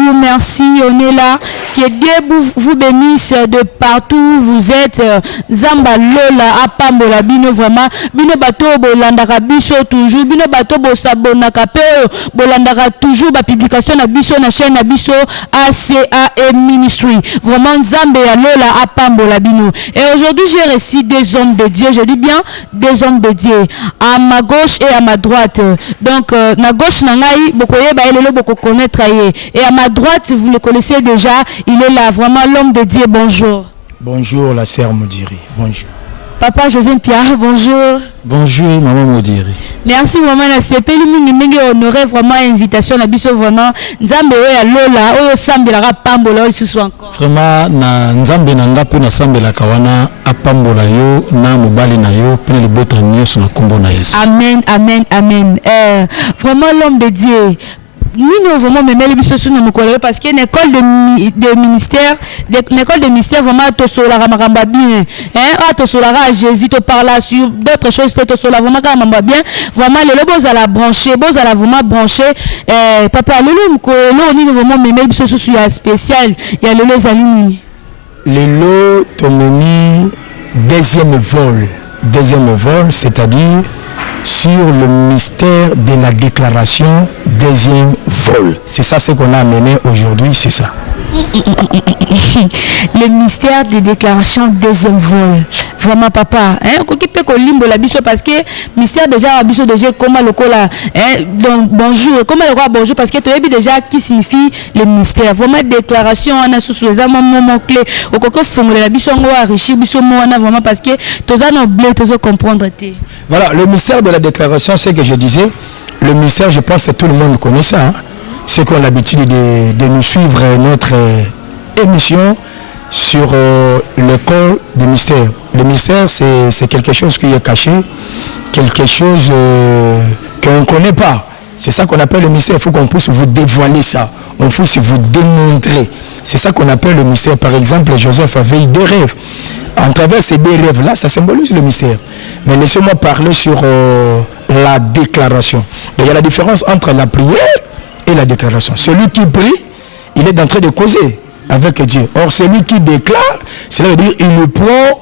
beaucoup, merci, on est là. Que Dieu vous bénisse de partout où vous êtes. Zamba Lola, Apambola, Bino vraiment, Bino Bato, Bolandara Biso toujours, Bino Bato, Bosabona Kapeo, Bolandara toujours, ma publication na Biso, na chaîne na Biso, ACAM Ministry. Vraiment, Zamba Lola, Apambola, Bino. Et aujourd'hui, j'ai reçu des hommes de Dieu, je dis bien des hommes de Dieu, à ma gauche et à ma droite. Donc, na gauche, Nangaï, Bokoye, Baelelo, Boko connaître, et à ma droite, vous le connaissez déjà, il est là, vraiment l'homme de Dieu, bonjour. Bonjour la sœur Moudiri, bonjour. Papa José Pierre, bonjour. Bonjour maman Moudiri. Merci vraiment la CP, nous honorer vraiment l'invitation, la biso vraiment, Nzambe ya Lola, oyo sambe la pambola oyo susu encore. Vraiment, na Nzambe nanga pe na sambe la kawana, apambola yo, na mobali na yo, pe na libotra nyoso na kombo na Yesu. Amen, amen, amen. Vraiment l'homme de Dieu. Nous vraiment même les biso sous nous coller parce qu'il y a une école de ministère, l'école de ministère vraiment to sola ramamba bien, hein, to sola Jésus to parler sur d'autres choses to sola vraiment ramamba bien, vraiment les lobos à la brancher, bos à la vraiment brancher, papa lolo mkolo ni vraiment même les biso sous ya spécial, il y a lolo zalinini. Lelo tomemi deuxième vol, c'est-à-dire sur le mystère de la déclaration deuxième vol. C'est ça ce qu'on a amené aujourd'hui, c'est ça. Le mystère des déclarations deuxième vol. Vraiment papa, hein, qui peut colimbo la biso parce que mystère déjà la biso déjà comment le cola, hein, donc bonjour, comment le roi bonjour parce que tu as déjà qui signifie le mystère. Vraiment déclaration on a sous les moments clés au coco fond la biso on a enrichi biso mo on a vraiment parce que tous as noblé tous comprendre té. Voilà, le mystère de la déclaration, c'est que je disais, le mystère, je pense que tout le monde connaît ça. Hein. Ceux qui ont l'habitude de nous suivre notre émission sur l'école des mystères. Le mystère, c'est quelque chose qui est caché, quelque chose qu'on ne connaît pas. C'est ça qu'on appelle le mystère. Il faut qu'on puisse vous dévoiler ça. On puisse vous démontrer. C'est ça qu'on appelle le mystère. Par exemple, Joseph avait des rêves. En travers ces deux rêves-là, ça symbolise le mystère. Mais laissez-moi parler sur la déclaration. Il y a la différence entre la prière et la déclaration. Celui qui prie, il est en train de causer avec Dieu. Or, celui qui déclare, cela veut dire qu'il prend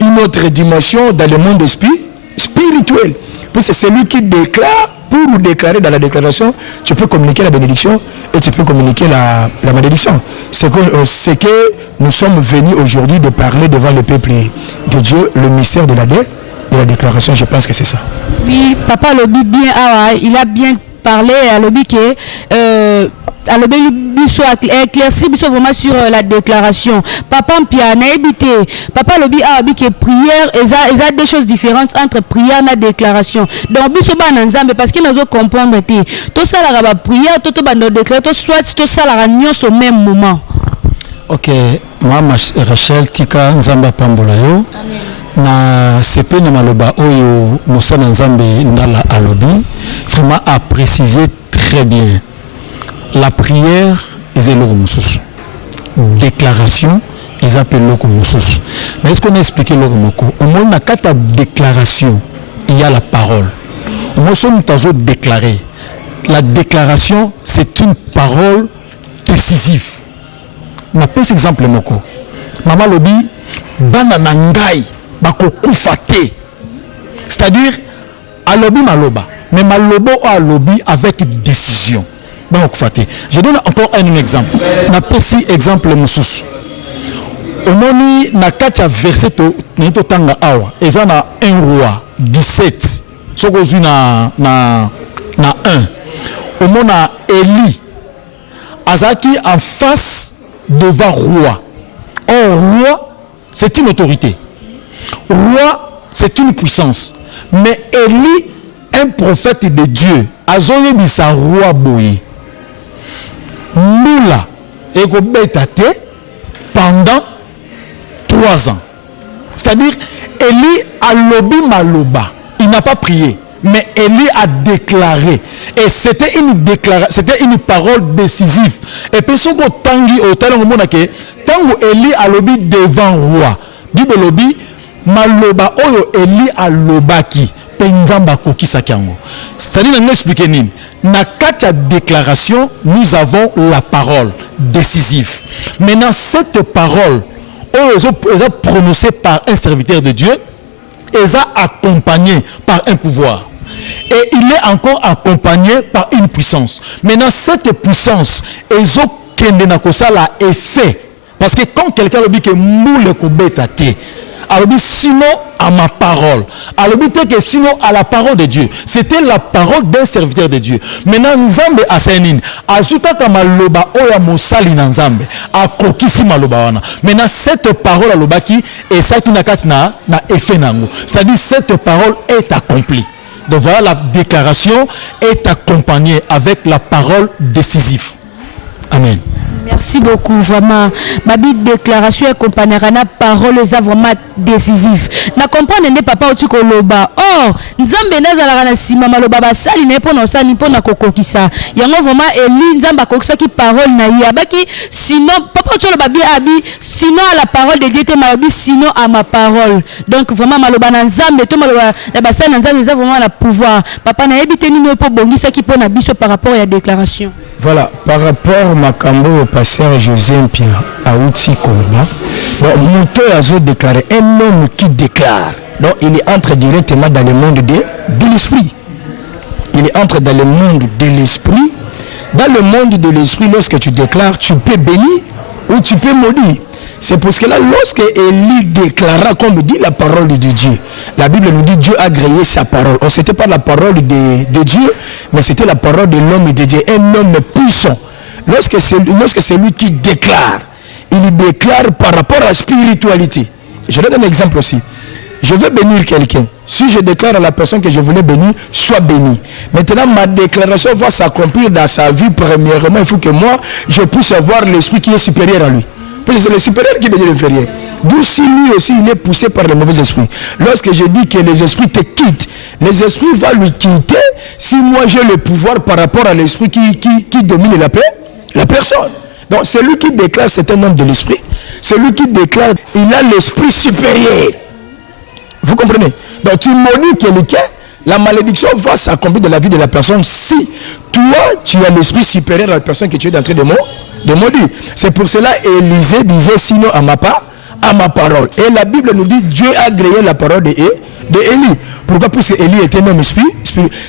une autre dimension dans le monde spirituel. Puis c'est celui qui déclare, pour déclarer dans la déclaration, tu peux communiquer la bénédiction et tu peux communiquer la malédiction. C'est que nous sommes venus aujourd'hui de parler devant le peuple de Dieu, le mystère de la déclaration, je pense que c'est ça. Oui, papa Lobi bien, il a bien parlé à Lobi que biso éclairci biso vraiment sur la déclaration. Papa Mpiana habité. Papa Lobi a habité que prière et a des choses différentes entre prière et déclaration. Donc biso ba nzambe parce que nous comprendre té. Tout ça la prière, tout ba déclarer, tout soit tout ça la réunion au même moment. OK, moi Rachel tika nzamba pambola yo. Amen. Na CP na maloba oyo Moussa Nzambe ndala alobi vraiment a précisé très bien. La prière est le moussous. Déclaration ils appellent le moussous. Mais est-ce qu'on a expliqué le moko? Au moins na kata déclaration, il y a la parole. Au moins nous t'avons déclaré. La déclaration, c'est une parole décisive. Na pèse exemple moko. Mama lobi bana nangai bako kufate. C'est-à-dire alobi maloba, mais malobo alobi avec décision. Je donne encore un exemple. Na pesi exemple moussous. Omoni na kacha verset to tanga awa. Ezana 1 roi 17. Sokozu na 1. Omona Élie azaki en face devant roi. Or roi c'est une autorité. Roi c'est une puissance. Mais Élie un prophète de Dieu. Azoye bisa roi boye. Moula et Bétate pendant 3 ans. C'est-à-dire, Élie a lobby maloba. Il n'a pas prié, mais Élie a déclaré. Et c'était une déclaration, c'était une parole décisive. Et puis, ce que tangi au talent au que tango Élie a lobby devant roi. Bible lobby maloba oyo Élie a lobaki. penzamba kokisa kiango. C'est-à-dire, nous expliquer nini. Na kacha déclaration, nous avons la parole décisive. Maintenant, cette parole, elle est prononcée par un serviteur de Dieu, elle est accompagnée par un pouvoir. Et il est encore accompagné par une puissance. Maintenant, cette puissance, elle est effet. Parce que quand quelqu'un dit que moule kobetate, alors sinon à ma parole, alors que sinon à la parole de Dieu, c'était la parole d'un serviteur de Dieu. Maintenant Nzambe asainin, azuta kama loba oya mosali na Nzambe, akokisi maloba wana. Maintenant cette parole alobaki et ça qui na effet nango. C'est-à-dire cette parole est accomplie. Donc voilà, la déclaration est accompagnée avec la parole décisive. Amen. Merci beaucoup, vraiment. Ma déclaration est accompagnée à la parole vraiment décisive. Na comprendre ne papa otu koloba. Oh, nzambe nazala na sima maloba basali ne pona osani pona kokokisa. Yango vraiment eli nzamba kokisa ki parole na yabaki sinon papa otu loba bi abi sinon à la parole de Dieu te mabi sinon à ma parole. Donc vraiment maloba na nzambe to maloba na basali na nzambe vraiment la pouvoir. Papa na yebite ni po bongisa ki pona biso par rapport à la déclaration. Voilà, par rapport à Makambo au pasteur José Pierre Aouti Koloba, Mouto a déclaré un homme qui déclare. Donc il entre directement dans le monde de l'esprit. Il entre dans le monde de l'esprit. Dans le monde de l'esprit, lorsque tu déclares, tu peux bénir ou tu peux maudire. C'est parce que là, lorsque Élie déclara, comme dit la parole de Dieu, la Bible nous dit Dieu a grillé sa parole. Ce n'était pas la parole de Dieu, mais c'était la parole de l'homme de Dieu, un homme puissant. Lorsque c'est lui qui déclare, il déclare par rapport à la spiritualité. Je donne un exemple aussi. Je veux bénir quelqu'un. Si je déclare à la personne que je voulais bénir, sois béni. Maintenant, ma déclaration va s'accomplir dans sa vie. Premièrement, il faut que moi, je puisse avoir l'esprit qui est supérieur à lui. C'est le supérieur qui devient l'inférieur. D'où si lui aussi il est poussé par les mauvais esprits. Lorsque je dis que les esprits te quittent, les esprits vont lui quitter si moi j'ai le pouvoir par rapport à l'esprit qui domine la personne. Donc celui qui déclare c'est un homme de l'esprit. Celui qui déclare il a l'esprit supérieur. Vous comprenez? Donc tu maudis quelqu'un, la malédiction va s'accomplir de la vie de la personne si toi tu as l'esprit supérieur à la personne que tu es en train de maudire. C'est pour cela Élisée disait sinon à ma parole. Et la Bible nous dit Dieu a grillé la parole de Élie. Pourquoi? Parce que Élie était un homme esprit.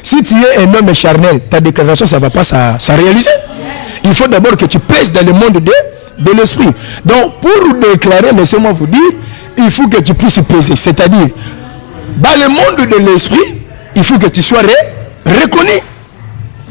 Si tu es un homme charnel, ta déclaration ça ne va pas ça réaliser. Il faut d'abord que tu pèses dans le monde de l'esprit. Donc pour déclarer, laissez-moi vous dire, il faut que tu puisses peser. C'est-à-dire, dans le monde de l'esprit, il faut que tu sois reconnu.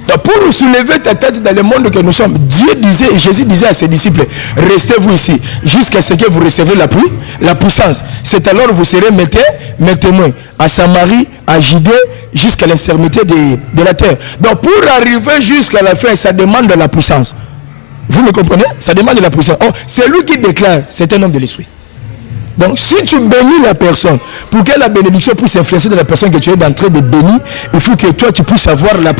Donc pour soulever ta tête dans le monde que nous sommes, Dieu disait et Jésus disait à ses disciples, restez-vous ici jusqu'à ce que vous recevez la puissance. C'est alors vous serez mes témoins à Samarie, à Judée, jusqu'à l'extrémité de la terre. Donc pour arriver jusqu'à la fin, ça demande de la puissance. Vous me comprenez? Ça demande de la puissance. Oh, c'est lui qui déclare, c'est un homme de l'esprit. Donc si tu bénis la personne, pour que la bénédiction puisse influencer de la personne que tu es en train de bénir, il faut que toi tu puisses avoir la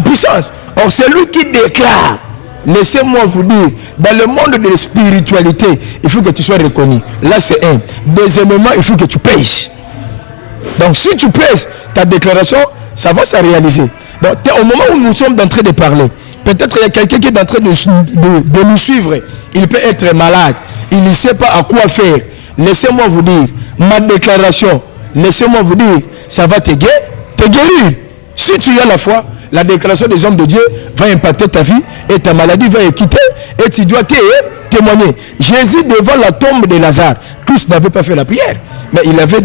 puissance. Or c'est lui qui déclare. Laissez-moi vous dire, dans le monde de la spiritualité, il faut que tu sois reconnu. Là c'est un. Deuxièmement, il faut que tu pèses. Donc si tu pèses, ta déclaration, ça va se réaliser. Donc au moment où nous sommes en train de parler, peut-être il y a quelqu'un qui est en train de nous suivre. Il peut être malade. Il ne sait pas à quoi faire. Laissez-moi vous dire, ma déclaration, laissez-moi vous dire, ça va te guérir. Si tu as la foi, la déclaration des hommes de Dieu va impacter ta vie et ta maladie va quitter et tu dois témoigner. Jésus devant la tombe de Lazare, Christ n'avait pas fait la prière, mais il avait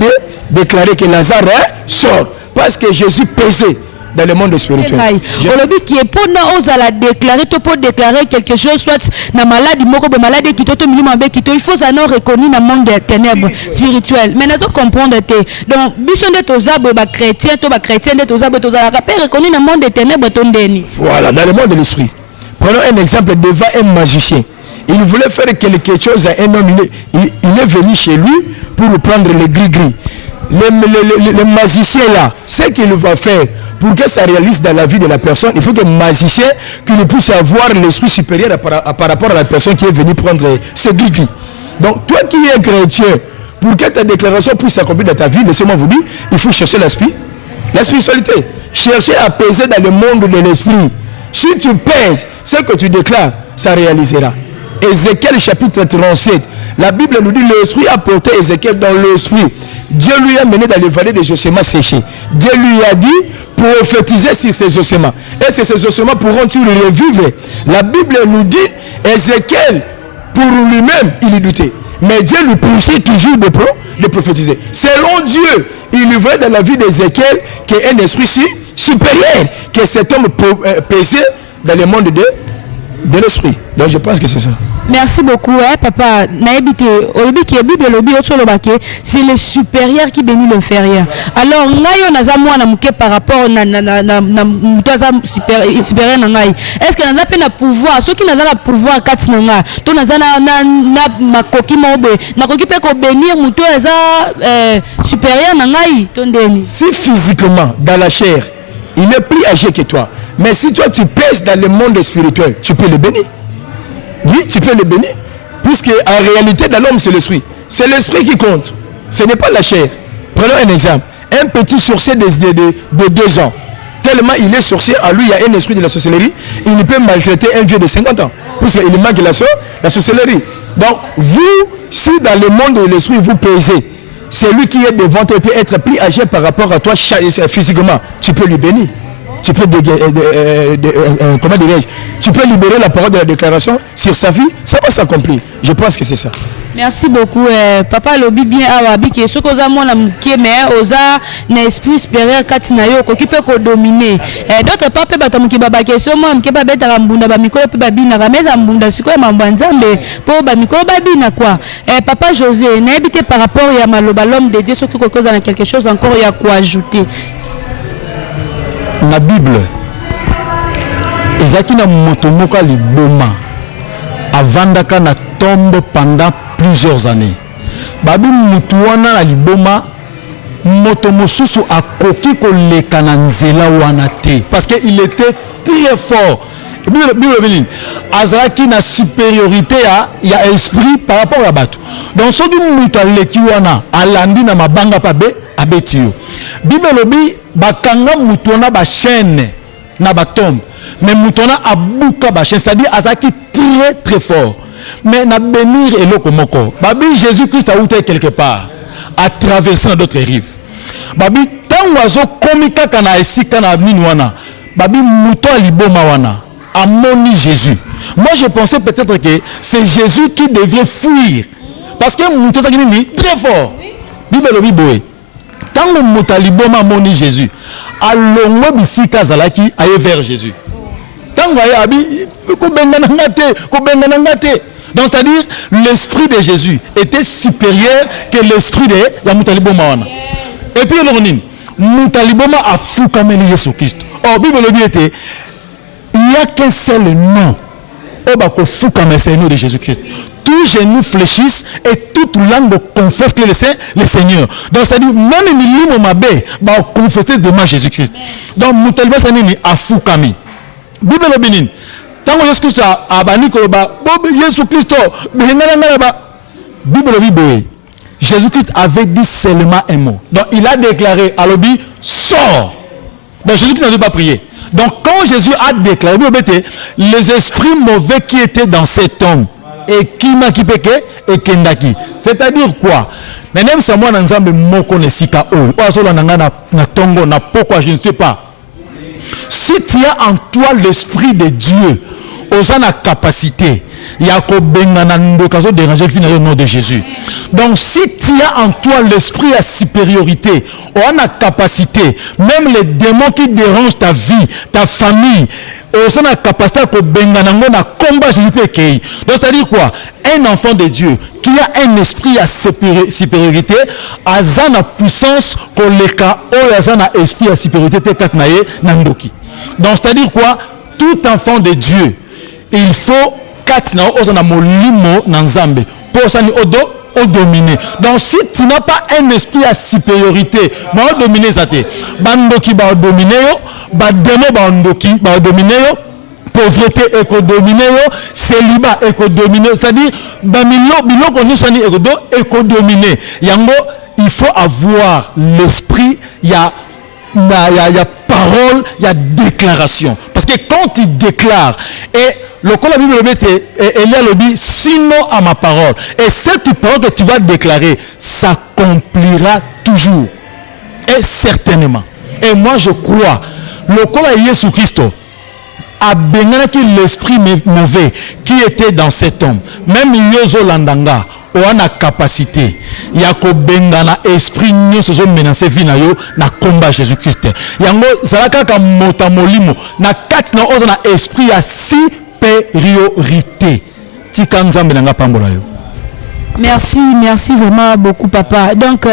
déclaré que Lazare sort parce que Jésus pesait dans le monde spirituel. Aujourd'hui qui est pour déclarer quelque chose, soit na maladie maladie qui il faut ça non reconnu dans le monde des ténèbres spirituelles. Mais nous comprendre donc bison de tozabo ba chrétien to ba chrétien de tozabo tozala reconnu dans le monde des ténèbres tondeni. Voilà, dans le monde de l'esprit. Prenons un exemple devant un magicien. Il voulait faire quelque chose à un homme, il est venu chez lui pour prendre les gris-gris. Le magicien là, ce qu'il va faire pour que ça réalise dans la vie de la personne, il faut que le magicien qu'il puisse avoir l'esprit supérieur par rapport à la personne qui est venue prendre ce gris-gris. Donc toi qui es chrétien, pour que ta déclaration puisse s'accomplir dans ta vie, laissez-moi vous dire, il faut chercher La spiritualité. Chercher à peser dans le monde de l'esprit. Si tu pèses, ce que tu déclares, ça réalisera. Ézéchiel chapitre 37. La Bible nous dit l'esprit a porté Ézéchiel dans l'esprit. Dieu lui a mené dans les vallées des ossements séchés. Dieu lui a dit prophétiser sur ces ossements. Et ces ossements pourront-ils revivre? La Bible nous dit Ézéchiel, pour lui-même, il y doutait. Mais Dieu lui poussait toujours de prophétiser. Selon Dieu, il voyait dans la vie d'Ézéchiel qu'un esprit si supérieur, que cet homme pesait dans le monde de l'esprit. Donc je pense que c'est ça. Merci beaucoup, papa. C'est le supérieur qui bénit l'inférieur. Alors, par rapport supérieur, est-ce que nous avons pouvoir, ceux qui n'ont pas pouvoir, si physiquement, dans la chair, il est plus âgé que toi, mais si toi tu pèses dans le monde spirituel, tu peux le bénir. Oui, tu peux le bénir. Puisque en réalité, dans l'homme, c'est l'esprit. C'est l'esprit qui compte. Ce n'est pas la chair. Prenons un exemple. Un petit sorcier de 2 ans. Tellement il est sorcier, en lui, il y a un esprit de la sorcellerie. Il peut maltraiter un vieux de 50 ans. Puisqu'il manque la sorcellerie. Donc, vous, si dans le monde de l'esprit, vous pesez, celui qui est devant toi peut être plus âgé par rapport à toi physiquement. Tu peux lui bénir. Tu peux comment dirais-je, tu peux libérer la parole de la déclaration sur sa vie, ça va s'accomplir. Je pense que c'est ça. Merci beaucoup, papa lobi bien awabi que ce qu'on a mon amké mais oza na esprit supérieur katina yo ko kipe ko dominer. D'autres papa bato mki baba question moi mke ba beta mbunda ba mikolo pe babi na rameza mbunda siko mamba nzambe po ba mikolo babi na quoi. Papa José, na habité par rapport à maloba l'homme de Dieu ce qui cause dans quelque chose encore il y a quoi ajouter. La Bible, ezaki na motomoka liboma avandaka na tombe pendant plusieurs années. Babi mutuana na liboma motomosusu akoki koleka na nzela wana te parce que il était très fort. Bible azaki na supériorité ya esprit par rapport à bato. Donc soki mutu aleki wana alandi na mabanga pabe abetio. Bible lobi bakanga mutona ba chaîne na batombe mais mutona abuka ba chaîne, c'est-à-dire azaki très très fort. Mais na bénir eloko moko babi Jésus-Christ a outé quelque part à traverser d'autres rives. Babi tango azo komika kana esika na nini wana babi muto liboma wana amoni Jésus. Moi je pensais peut-être que c'est Jésus qui devait fuir parce que muto sakini ni très fort. Bible lobi boye tant le motaliboma moni Jésus alongo bisika zalaki aye vers Jésus. Tant voyez abi ko bengana ngate. Donc c'est-à-dire l'esprit de Jésus était supérieur que l'esprit de la motaliboma wana. Et puis l'ornine motaliboma a fou comme Jésus Christ. Oh Bible le dit était il y a qu'un seul nom. Oh bah ko fou comme c'est le nom de Jésus Christ. Tous genoux fléchissent et toute langue confesse que le Seigneur. Donc c'est-à-dire même milimo mabe ba confesser devant Jésus-Christ. Donc mutaliboma sanini afu kami. Bible le bénin. Tant que Jésus-Christ a bani ko ba Jésus-Christ benana ba Bible le boye. Jésus-Christ avait dit seulement un mot. Donc il a déclaré à l'obi sors. Donc Jésus-Christ n'avait pas prié. Donc quand Jésus a déclaré les esprits mauvais qui étaient dans cet homme et qui m'a qui peke et kendaki. C'est-à-dire quoi? Mais même si moi n'ensemble moko nesika o azola nanga na tongo na pourquoi je ne sais pas. Si tu as en toi l'esprit de Dieu, aux la capacité, il y a qu'au bengana ndokazo déranger finalement au nom de Jésus. Donc si tu as en toi l'esprit à supériorité, on a capacité, même les démons qui dérangent ta vie, ta famille, on a capacité qu'au bengana na combat Jésus péché. Donc c'est-à-dire quoi? Un enfant de Dieu qui a un esprit à supériorité, a la puissance qu'on les cas, ou a esprit à supériorité te katnaye nandoki. Donc c'est-à-dire quoi? Tout enfant de Dieu, il faut katna ozana molimo nanzambe pour ça ni au dominer. Donc si tu n'as pas un esprit à supériorité, ba dominer ça te. Bandoki ba dominer yo, ba demo ba ndoki ba dominer yo. Pauvreté éco-dominée, célibat éco-dominé, c'est-à-dire biloko nisani éco-dominé. Yango, il faut avoir l'esprit, il y a y a parole, il y a déclaration. Parce que quand tu déclares, et le col la Bible le met, Elia le dit, sinon à ma parole. Et cette parole que tu vas déclarer s'accomplira toujours. Et certainement. Et moi je crois, le col à Jésus-Christ a béni l'esprit mauvais qui était dans cet homme. Même Yozo Landanga. On a capacité il y a ko bengana esprit nous se menacer vie na yo na combat Jésus-Christ yango zalaka ka mota molimo na kati na oza na esprit ya supériorité tika nzambe nanga pambola yo. Merci vraiment beaucoup papa. Donc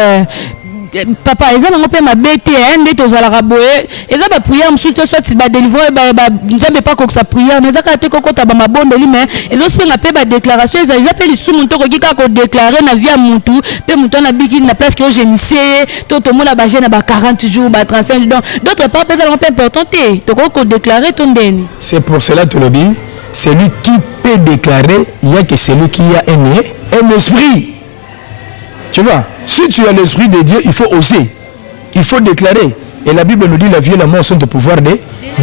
papa eza nango pe mabete ende tozalaka boye eza ba prière mususu soit ba délivrer ba nzambe pas ko sa prière mais ezaka te kokota ba mabondeli mais ezo senga pe ba déclaration eza pe lisumu ntoko kika ko déclarer na vie ya mutu pe mutu na biki na place que génissé to mona ba jeune ba 40 jours ba 35 jours d'autre part peut être peu important to ko déclarer ton deni. C'est pour cela tout le dit, celui qui peut déclarer, il y a que celui qui a un esprit. Tu vois, si tu as l'esprit de Dieu, il faut oser. Il faut déclarer. Et la Bible nous dit la vie et la mort sont le pouvoir de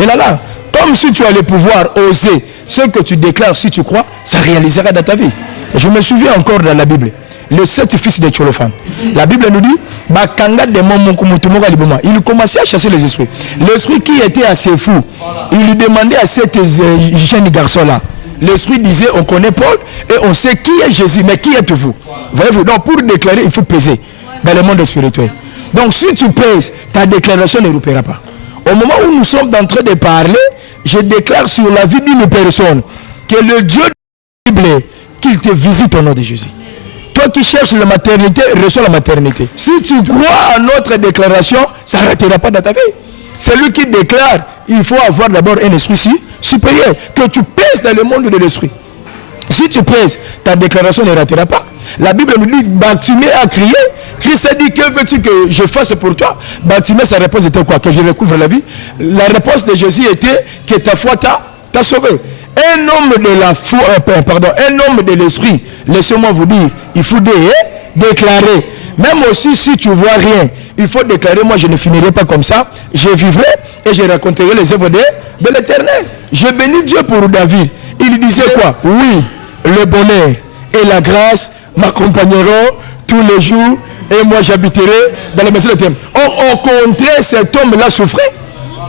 l'Allah. Comme si tu as le pouvoir, oser. Ce que tu déclares, si tu crois, ça réalisera dans ta vie. Je me souviens encore dans la Bible. Le 7 fils de Tcholofan. La Bible nous dit, il commençait à chasser les esprits. L'esprit qui était assez fou, il lui demandait à cet jeune garçon-là. L'esprit disait, on connaît Paul et on sait qui est Jésus, mais qui êtes-vous? Voyez-vous, donc pour déclarer, il faut peser dans le monde spirituel. Donc si tu pèses, ta déclaration ne roupera pas. Au moment où nous sommes en train de parler, je déclare sur la vie d'une personne que le Dieu de la Bible, qu'il te visite au nom de Jésus. Toi qui cherches la maternité, reçois la maternité. Si tu crois à notre déclaration, ça ne ratera pas dans ta vie. Celui qui déclare, il faut avoir d'abord un esprit supérieur, que tu pèses dans le monde de l'esprit. Si tu pèses, ta déclaration ne ratera pas. La Bible nous dit, Bartimée a crié. Christ a dit, que veux-tu que je fasse pour toi? Bartimée, sa réponse était quoi? Que je recouvre la vie. La réponse de Jésus était que ta foi t'a sauvé. Un homme de la foi, un homme de l'esprit, laissez-moi vous dire, il faut déclarer. Même aussi si tu vois rien, il faut déclarer, moi je ne finirai pas comme ça, je vivrai et je raconterai les œuvres de l'Éternel. Je bénis Dieu pour David. Il disait quoi? Oui, le bonheur et la grâce m'accompagneront tous les jours et moi j'habiterai dans la maison de l'Éternel. Au contraire, cet homme-là souffrait.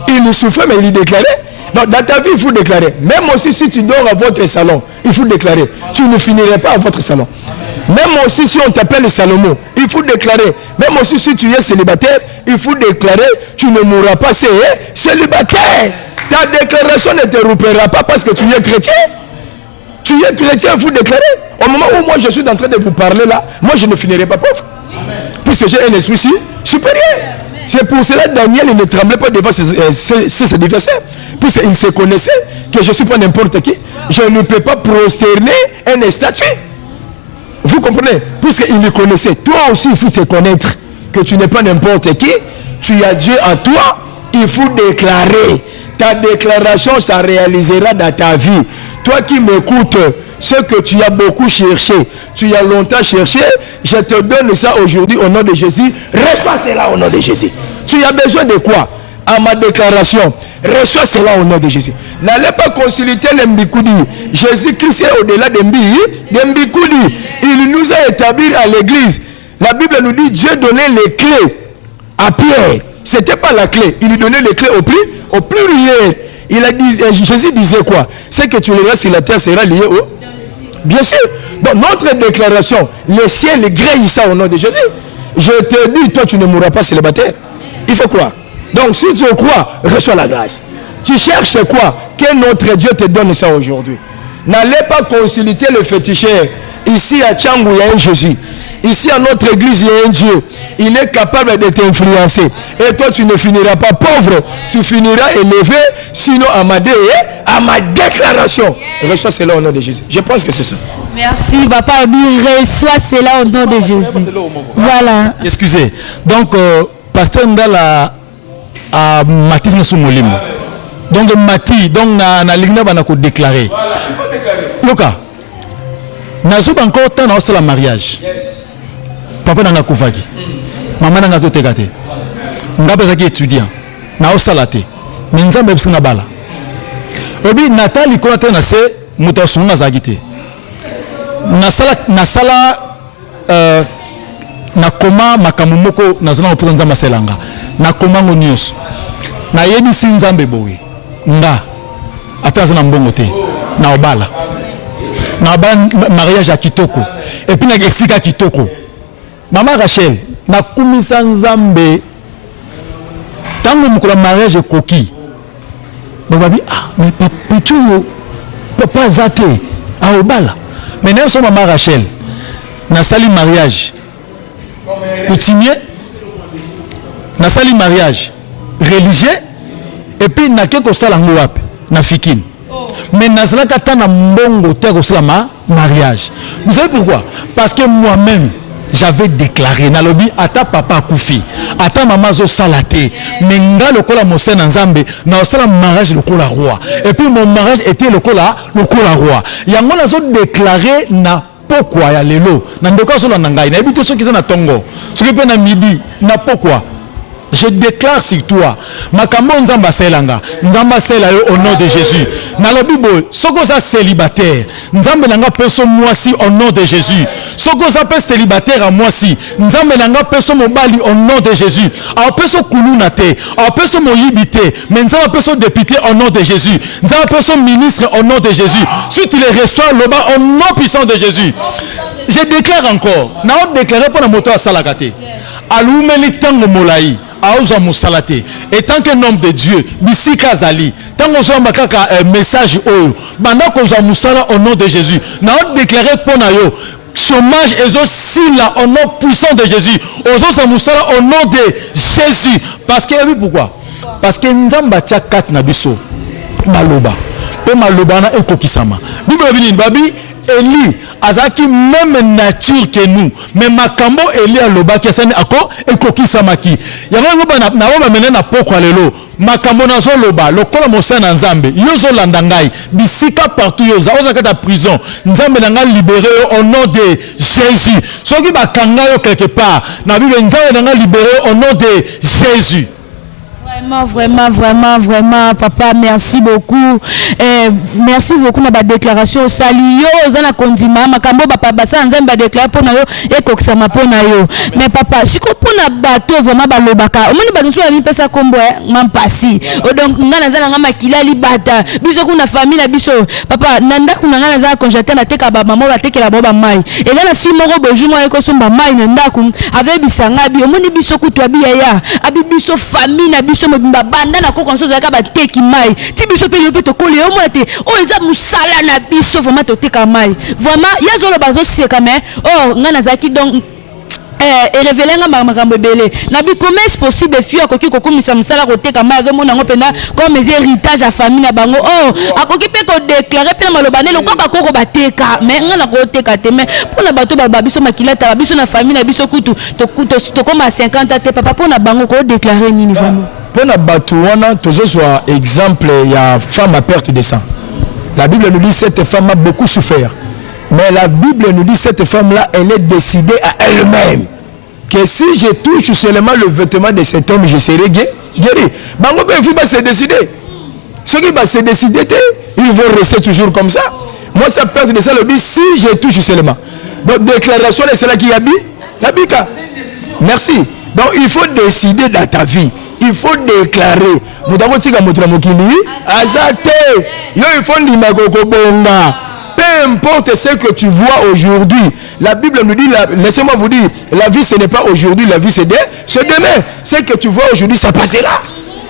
Il souffrait mais il déclarait. Donc dans ta vie, il faut déclarer. Même aussi si tu dors à votre salon, il faut déclarer. Tu ne finirais pas à votre salon. Même aussi si on t'appelle Salomon, il faut déclarer. Même aussi si tu es célibataire, il faut déclarer. Tu ne mourras pas, c'est célibataire. Ta déclaration ne te roupera pas parce que tu es chrétien. Tu es chrétien, il faut déclarer. Au moment où moi je suis en train de vous parler là, moi je ne finirai pas pauvre. Puisque j'ai un esprit supérieur. C'est pour cela que Daniel ne tremblait pas devant ses adversaires. Puisqu'il se connaissait que je ne suis pas n'importe qui. Je ne peux pas prosterner un statut. Vous comprenez? Puisqu'il le connaissait. Toi aussi, il faut te connaître que tu n'es pas n'importe qui. Tu as Dieu en toi. Il faut déclarer. Ta déclaration, ça réalisera dans ta vie. Toi qui m'écoutes, ce que tu as beaucoup cherché, tu as longtemps cherché, je te donne ça aujourd'hui au nom de Jésus. Reçois cela au nom de Jésus. Tu as besoin de quoi? À ma déclaration, reçois cela au nom de Jésus. N'allez pas consulter l'Mbikoudi. Jésus-Christ est au-delà d'Mbikoudi. Il nous a établis à l'église. La Bible nous dit Dieu donnait les clés à Pierre. Ce n'était pas la clé. Il lui donnait les clés au pluriel. Jésus disait quoi? C'est que tu le restes sur la terre sera lié au... Bien sûr. Donc notre déclaration, le ciel grille ça au nom de Jésus. Je te dis, toi tu ne mourras pas célibataire. Il faut croire. Donc si tu crois, reçois la grâce. Tu cherches quoi? Que notre Dieu te donne ça aujourd'hui. N'allez pas consulter le féticheur. Ici à Tchangou, il y a un Jésus. Ici à notre église, il y a un Dieu. Il est capable de t'influencer. Et toi, tu ne finiras pas pauvre. Tu finiras élevé. Sinon, à ma déclaration. Reçois cela au nom de Jésus. Je pense que c'est ça. Merci, papa. Reçois cela au nom de Jésus. Voilà. Excusez. Donc, pasteur Ndala a matisme sous molimo. Donc, Mati, donc, na ligna banako déclaré. Voilà, il faut déclarer. Loka. Nazo encore tant dans le mariage. Papa n'a pas koufaki. Maman n'a pas été gâté. N'a pas été étudiant. na osalate mais nzambe biso na bala obi Nathalie ko na se muto sunna zagite na sala na koma makambo moko nazana opeza nzambe selanga na koma ngo nyos na yebisi nzambe boye nga ata na mbongo te na obala mariage à kitoko et puis na gesika kitoko Maman Rachel na kumisa nzambe tango mukula mariage koki bababi mais papa zate a obala mais nous sommes Maman Rachel na sali mariage coutumier na sali mariage religieux et puis na ke ko sala ngwape na fikim mais nazalaka ta na mbongo te ko sala mariage. Vous savez pourquoi? Parce que moi-même j'avais déclaré na lobi ata papa kufi ata maman zo salate mais nga lokola mosena nzambe na osala mariage lokola roi et puis mon mariage était lokola roi yango na zo déclarer na pourquoi ya lelo na ndeko so na ngai na ebite so kiza na tongo soki pe na midi na pourquoi je déclare sur toi makambo nzamba selanga nzamba sela yo au nom de Jésus na la Bible soko za célibataire nzambe nanga peso mwasi au nom de Jésus soko za pe célibataire à mwasi nzambe nanga peso mobali au nom de Jésus a peso kuluna te a peso moyibité mais nzamba peso député au nom de Jésus nzamba peso ministre au nom de Jésus si tu les reçois le bas au nom puissant de Jésus je déclare encore na on déclarer pour la moto à salakate alumeli tango molai aouza musalate et tant qu'un homme de Dieu bisika zali tant qu'on soit makaka message oyo banda ko za musala au nom de Jésus na on déclarer pour na yo chômage ezo là au nom puissant de Jésus ozo za musala au nom de Jésus parce que pourquoi parce que nzamba tia kat na biso maloba pe maloba na ekokisama bible bini babi Eli azaki même nature que nous mais makambo Eli aloba ki asani ako ekokisa maki yango ngoba na oba menena poko lelo makambo nazo loba lokola mosana nzambe yozo landa ngai bisika partout yoza ozaka ta prison nzambe nanga libéré au nom de Jésus soki bakanga yo quelque part na bible nzambe nanga libéré au nom de Jésus. Vraiment, papa, merci beaucoup. Merci beaucoup na ba déclaration sali yo za na kondima makambo papa basa nzambe ba déclarer pona yo et kokisama pona yo. Mais papa, siko pona bato vraiment ba lobaka. Omoni ba nso mi pesa kombo mampasi. Donc ngana za nga makila libata. Biso kuna famille na biso. Papa, nanda kuna ngana za konjata na teka ba maman ba tekela ba mai. Et là na si moko boju mo eko somba mai na ndaku avec bisanga bi. Omoni biso kutu abi ya. Abi biso famille na biso mobimba banda na koko nso zaka ba teki mai ti biso pe yo pe to kole o moite o eza musala na biso vraiment to teka mai vraiment ya zolo bazo seka mais oh ngana zaki donc et révéler nga makambo belé na bi comment est possible fio akoki kokumisa musala ko teka mai zo mona ngo penda comme mes héritage à famille na bango oh akoki pe ko déclarer pe maloba ne lokwa ba koko bateka mais ngana ko teka te mais pour na bato ba biso makilata biso na famille na biso kutu to comme à 50 te papa pour na bango ko déclarer nini vraiment pour na bato wana tozo soit exemple il y a femme à perte de sang. La Bible nous dit cette femme a beaucoup souffert. Mais la Bible nous dit cette femme-là, elle est décidée à elle-même que si je touche seulement le vêtement de cet homme, je serai guéri. Bango ben faut pas se décider. Ceux qui vont se décider, ils vont rester toujours comme ça. Moi, ça perte de ça, le dit si je touche seulement. Donc déclaration de cela qui habite la bika. Merci. Donc il faut décider dans ta vie. Il faut déclarer. Il faut dire peu importe ce que tu vois aujourd'hui. La Bible nous dit, laissez-moi vous dire, la vie ce n'est pas aujourd'hui, la vie c'est demain. Ce que tu vois aujourd'hui, ça passera.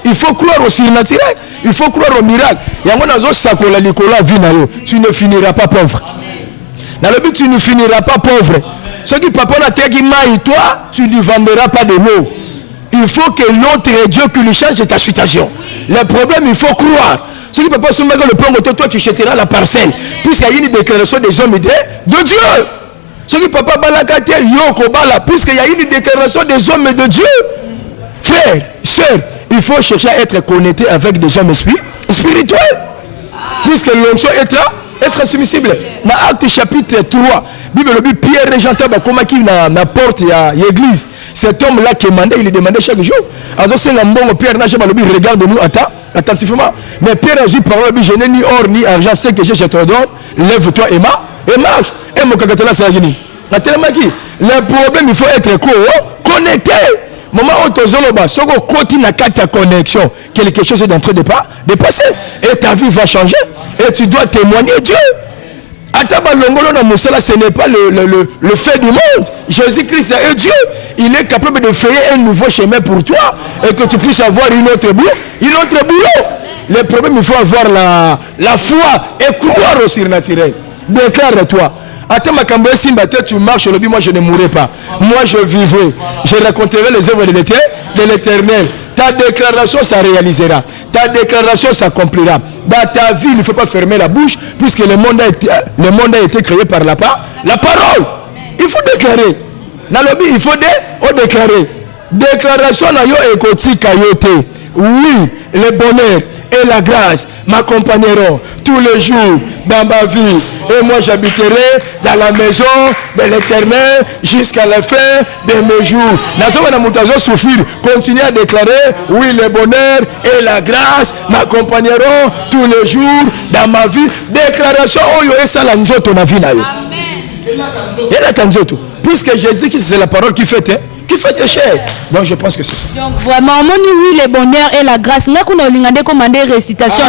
Il faut croire au surnaturel. Il faut croire au miracle. Tu ne finiras pas pauvre. Dans le but, tu ne finiras pas pauvre. Ce qui papa la terre qui maille, toi, tu ne vendras pas de mots. Il faut que l'autre Dieu qui lui change ta situation. Le problème, il faut croire. Ce qui peut pas se mettre le plan de toi, tu jeteras la parcelle. Puisqu'il y a une déclaration des hommes et de Dieu. Ce qui peut pas balakate, yoko bala. Puisqu'il y a une déclaration des hommes et de Dieu. Frère, sœur, il faut chercher à être connecté avec des hommes spirituels. Puisque l'onction est là. Être soumissible. Dans Acte chapitre 3, Bible le Pierre et Jean comme qui na porte à l'église. Cet homme là qui demandait, il demandait chaque jour. Alors c'est bon Pierre n'a jamais le regarde-nous attentivement. Mais Pierre a dit parole je n'ai ni or ni argent, c'est que je te donne. Lève-toi et marche. Et mon kakatala c'est gini. Na tellement qui le problème il faut être connecté. Moment où tu as si on continue à ta connexion, quelque chose est en train de passer. Et ta vie va changer. Et tu dois témoigner Dieu. Ce n'est pas le fait du monde. Jésus-Christ est Dieu. Il est capable de faire un nouveau chemin pour toi et que tu puisses avoir une autre boulot. Le problème, il faut avoir la foi et croire au surnaturel. Déclare-toi. Attends, tu marches, moi je ne mourrai pas. Moi je vivrai. Je raconterai les œuvres de l'Éternel. Ta déclaration, ça réalisera. Ta déclaration s'accomplira. Dans ta vie, il ne faut pas fermer la bouche, puisque le monde a été créé par la parole. Il faut déclarer. Dans le but, il faut déclarer. Déclaration, oui, le bonheur et la grâce m'accompagneront tous les jours dans ma vie. Et moi j'habiterai dans la maison de l'Éternel jusqu'à la fin de mes jours. Continuez à déclarer, oui, le bonheur et la grâce m'accompagneront tous les jours dans ma vie. Déclaration, puisque Jésus, c'est la parole qui fait tes chers. Donc je pense que c'est ça. Donc vraiment, oui, le bonheur et la grâce. Nous avons commandé récitation.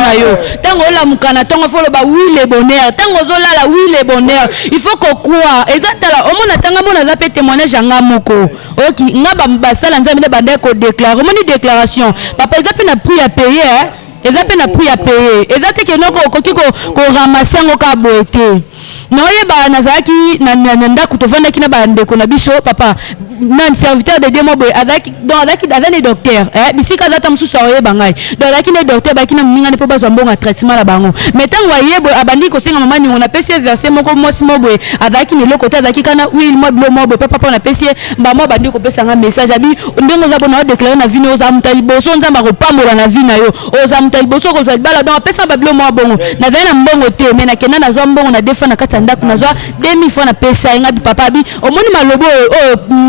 Tango la mukana, tango faut le oui le bonheur. Tango zola la oui le bonheur. Il faut qu'on croit. Exactement. Au moins tanga mona zape témoignage anga moko. Ok, ngaba basala nzambe de bande ko déclare. Au moins déclaration. Papa zape na prix à payer. Ezape na prix à payer. Ezate ke noko ko ramasser ngo ka boete. Noye ba nazaki na ndako tovanda kina ba ndeko na biso papa nan serviteur de demo boy adaki adani docteur bisika data mususu oye bangai donc adaki ne docteur ba kina minga ne po bazwa mbonga traitement la bango metango yebo abandi ko senga mama ni on a pesi verset moko mosi moboy adaki ne lokota adaki kana oui moi blo moboy papa on a pesi ba mo bandi ko pesa nga message abi ndenge za bona déclarer na vie oza mutali boso nzamba ko pambola na vie na yo oza mutali boso ko zwa bala donc pesa ba blo mo bongo na zana mbongo te mais na kena na zwa mbongo na defa na kata ndako na zwa 2000 fois na pesa nga bi papa bi omoni malobo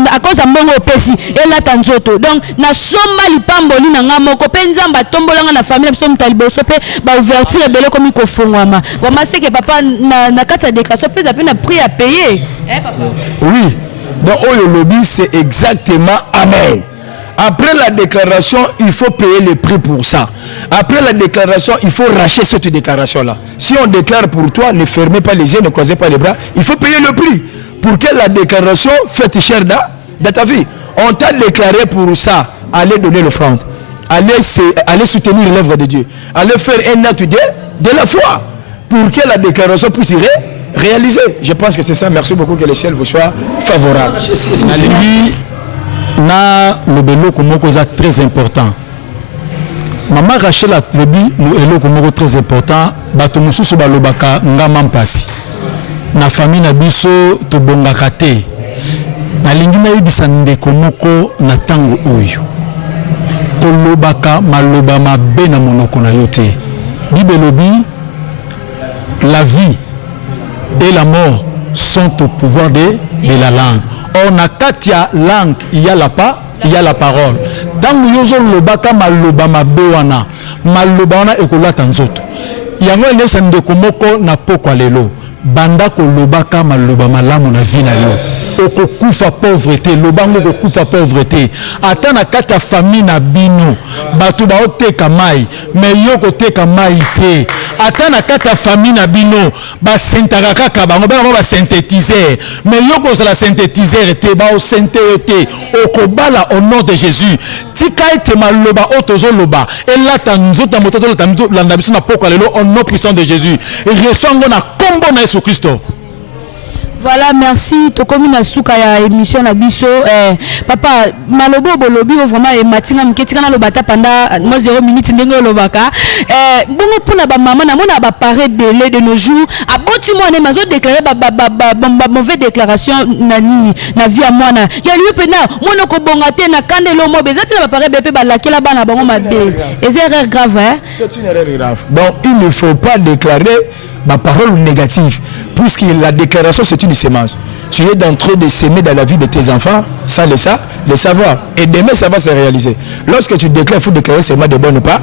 akoza mbongo pesi ela tanzoto donc na somba lipamboli na nga moko pe nzamba tombolanga na famille biso mutali boso pe ba ouverture ebele komi ko fongwama wama seke papa na kata déclaration pe za pe na prix à payer papa oui donc oyo lobby c'est exactement amen. Après la déclaration, il faut payer le prix pour ça. Après la déclaration, il faut racheter cette déclaration-là. Si on déclare pour toi, ne fermez pas les yeux, ne croisez pas les bras. Il faut payer le prix pour que la déclaration fasse cher dans ta vie. On t'a déclaré pour ça. Allez donner l'offrande. Allez soutenir l'œuvre de Dieu. Allez faire un acte de la foi pour que la déclaration puisse réaliser. Je pense que c'est ça. Merci beaucoup, que le ciel vous soit favorable. Na le beloko moko est très important. Maman Rachel a trebi le beloko moko très important. Bato mususu balobaka ngama mpasi. Na famille na biso to bongaka te. Na lingi na yebisa ndeko moko na tango oyo. To lobaka maloba mabe na monoko na yo te. Bible lobi la vie et la mort sont au pouvoir de la langue. On a katia langue, il y a la parole. Dans le yozo lobaka maloba mabewana, maloba wana ekola tanzoto. Yango elesa ndeko moko na poko lelo. Banda ko lobaka maloba malamu na vie na yo. Okokufa pauvreté, lobango okokufa pauvreté. Ata na katia famille na bino, batu ba oteka mai, mais yo koteka mai te. Ata na katia famille na bino, ba sentaka kaka bango ba synthétiser, mais yo ko la synthétiser te ba o synthé okobala au nom de Jésus. Tika ete maloba otozo loba, et là tanzota motozo la nabiso na poko lelo au nom puissant de Jésus. Et reçoit na kombo na Jésus Christ. Voilà, merci. Tokomi na suka ya émission na biso. Papa, malobo bolobi vraiment e matinga mketika na lobata pendant 0 minutes ndenge lobaka. Bongo pona ba maman na mona ba paré belé de nos jours. Aboti moi ne mazo déclarer ba mauvaise déclaration na vie à moi na. Ya lui pena mona ko bongate na kandelo mo beza pe ba paré bépé ba lakela bana bango mabe. Et c'est erreur grave hein. C'est une erreur grave. Donc il ne faut pas déclarer ma parole négative, puisque la déclaration c'est une sémence. Tu es en train de s'aimer dans la vie de tes enfants sans le savoir. Et demain ça va se réaliser. Lorsque tu déclares, il faut déclarer seulement de bonnes ou pas,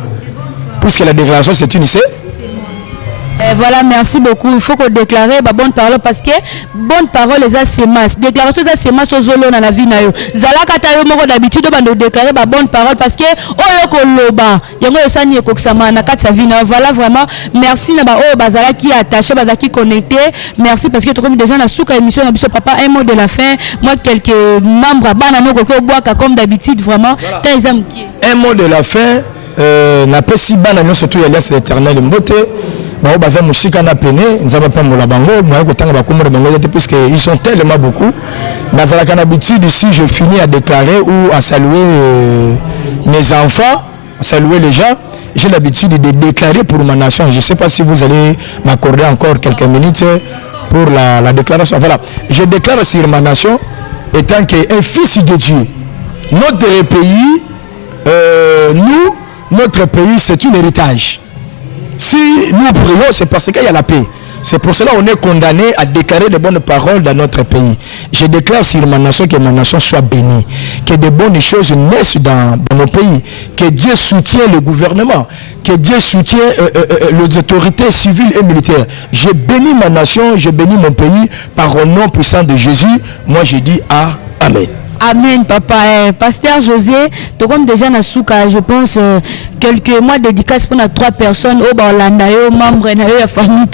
puisque la déclaration c'est une sémence. Voilà, merci beaucoup. Il faut qu'on déclare la bonne parole parce que bonne parole les sémence. Déclaration des sémence aux zolos dans la vie na yo. Zala kata yo moko d'habitude on déclarer la bonne parole parce que oyo ko loba yango yo sani ko ksama na kata vie na. Voilà vraiment merci na ba oyo bazala qui attaché bazala qui connecté. Merci parce que tu comme déjà na souka émission na biso papa un mot de la fin. Moi quelques membres bana no ko boire comme d'habitude vraiment. Un mot de la fin na pesi bana no surtout Elias l'Éternel mbote. Baza musika na pene nzaba pambola bango moi kotanga bakomora bango puisque ils sont tellement beaucoup bazala kana habitude ici je finis à déclarer ou à saluer mes enfants, à saluer les gens. J'ai l'habitude de déclarer pour ma nation. Je ne sais pas si vous allez m'accorder encore quelques minutes pour la déclaration. Voilà, je déclare sur ma nation étant qu'un fils de Dieu. Notre pays, notre pays c'est un héritage. Si nous prions, c'est parce qu'il y a la paix. C'est pour cela qu'on est condamné à déclarer de bonnes paroles dans notre pays. Je déclare sur ma nation que ma nation soit bénie. Que de bonnes choses naissent dans nos pays. Que Dieu soutienne le gouvernement. Que Dieu soutienne les autorités civiles et militaires. Je bénis ma nation, je bénis mon pays par le nom puissant de Jésus. Moi je dis Amen. Amen, papa. Pasteur José, tu comme déjà na souka, je pense quelques mois de dédicace pour 3 personnes au Barlanda, membres de la famille,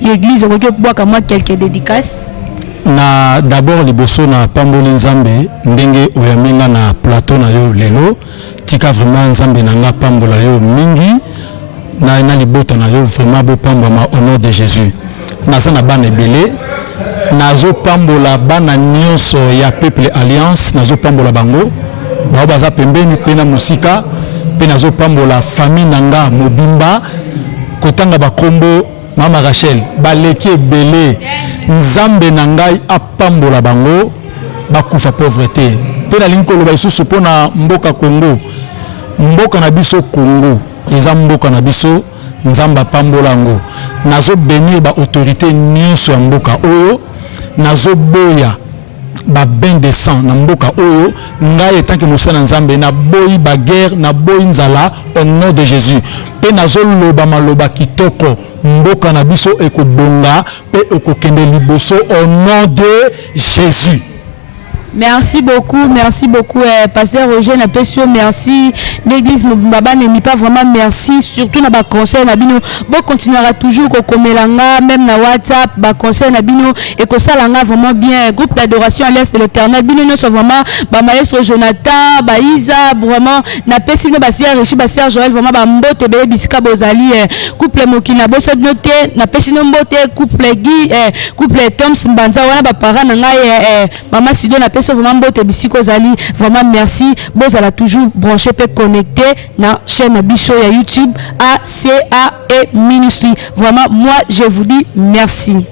l'église, on peut boire comme moi quelques dédicaces. Na d'abord liboso na pamboli nzambe ndenge oyamenga na plateau na yo lelo tika vraiment nzambe nanga pambola yo mingi na libota na yo vraiment bo pambama au nom de Jésus. Na sana bana ebele nazo pambola bana nyonso ya peuple alliance nazo pambola bango bao baza pembeni pena musika pe nazo pambola famille nanga mobimba kotanga bakombo mama Rachel baleki ebele nzambe nangai apambola bango bakufa pauvreté pe na linkolo ba isusu pona mboka Congo mboka na biso Congo eza mboka na biso nzamba pambola ngo nazo bénir ba autorité nyonso ya mboka oyo nazo boya ba bain de sang na mboka oyo ngai tant que mosana nzambe na boyi ba guerre na boyi nzala au nom de Jésus pe nazo loba maloba kitoko mboka na biso ekobonga pe ekokende liboso au nom de Jésus. Merci beaucoup, Pasteur Roger Napesio, merci. L'église Mbaba n'est pas vraiment merci, surtout na ba conseil na bino. Bon continuera toujours ko komelanga même na WhatsApp, ba conseil na bino et ko salanga vraiment bien. Groupe d'adoration à l'Est de l'Éternel, bino no so vraiment ba maestro Jonathan, ba Isa vraiment na pesi no ba Sia Richi, ba Sia Joël vraiment ba mbote bele bisika bozali couple Mokina boso noté na pesi no mbote couple Guy couple Thoms Mbanza wana ba parents na ngai maman Sido na vraiment vraiment merci. Vous allez toujours branché et connecté na chaîne Bicho ya YouTube ACAE Ministry. Vraiment moi je vous dis merci.